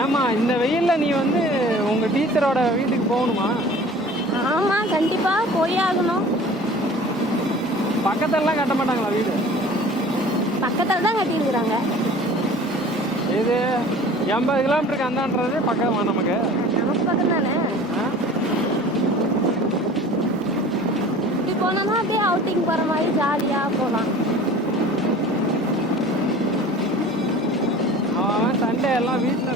ஏமா இந்த வெயில்ல நீ வந்து உங்க டீச்சரோட வீட்டுக்கு போகணுமா? ஆமா கண்டிப்பா போய் ஆகணும். பக்கத்தெல்லாம் கட்ட மாட்டாங்களா வீடு? பக்கத்துல தான் கட்டியிருக்கிறாங்க. இது 80 கிலோமீட்டருக்கு அந்தான்றது பக்கமா நமக்கு? நமக்கு பக்கம் தானே. இப்படி போனோம்னா அப்படியே அவுட்டிங் போற மாதிரி ஜாலியா போகலாம். அவன் சண்டே எல்லாம் வீட்டில்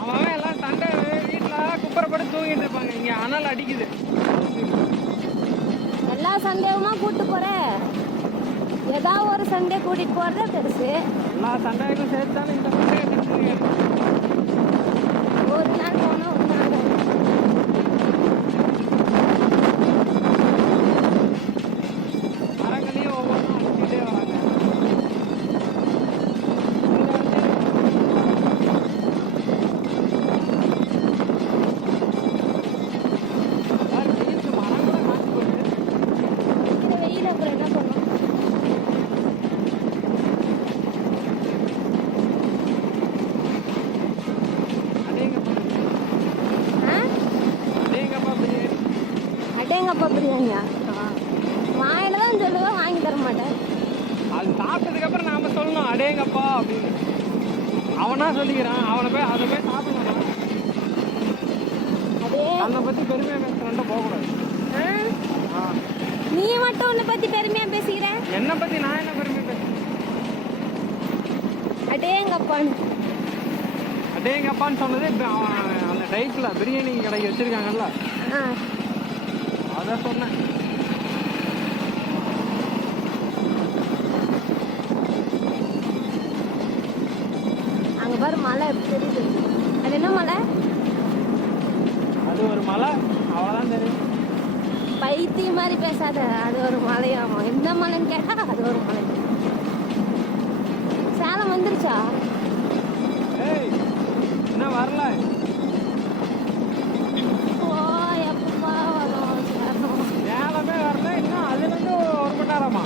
அவன் எல்லாம் சண்டே வீட்டில் குப்பரைப்பட்டு தூங்கிட்டு இருப்பாங்க. இங்கே அனல் அடிக்குது. எல்லா சண்டேவுமா கூட்டு போறேன். ஏதாவது ஒரு சண்டே கூட்டிட்டு போறதே பெருசு. எல்லா சண்டைக்கும் சேர்த்து தானே இந்த சண்டே ஒரு நாள் போனா ஒரு நாள் மரங்களையும் ஒவ்வொன்றும் அடிச்சுட்டே வராங்க. வெயில் அப்புறம் என்ன பண்ணும்? அடேங்கப்பா பிரியாணியா? வாயில தான் சொல்லுவேன், வாங்கி தர மாட்டேன். அது சாப்பிட்டதுக்கு அப்புறம் நாம சொல்லணும் அடேங்கப்பா அப்படின்னு. அவனா சொல்லிக்கிறான். அவனை போய் அதை போய் சாப்பிடணும். அதே தன்னை பத்தி பெருமையா பேசுறான்ட்டு போகக்கூடாது. நீ மட்டும் உன்னை பத்தி பெருமையா பேசிக்கிற. என்னை பத்தி நான் என்ன பெருமையா பேசுறேன்? அடேங்கப்பான்னு அடேங்கப்பான்னு சொன்னது இப்ப அவன் அந்த டைப்ல பிரியாணி கடைக்கு வச்சிருக்காங்கல்ல, அதான் சொன்னேன். அங்க பாரு மலை எப்படி தெரியுது. அது என்ன மலை? அது ஒரு மலை, அவ்வளோதான் தெரியும். பைத்திய மாதிரி பேசாத. அது ஒரு மலையாமா? எந்த மலைன்னு கேட்டா அது ஒரு மலை. சேலம் வந்துருச்சா? ஏய் இன்னும் வரல. ஓ எப்பப்பா வரும் சேலம்? ஏலமே வரல இன்னும். அதுலேருந்து 1 மணி நேரமா?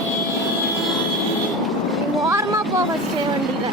நீ ஓரமா போ ஃபஸ்ட்டு வண்டியில.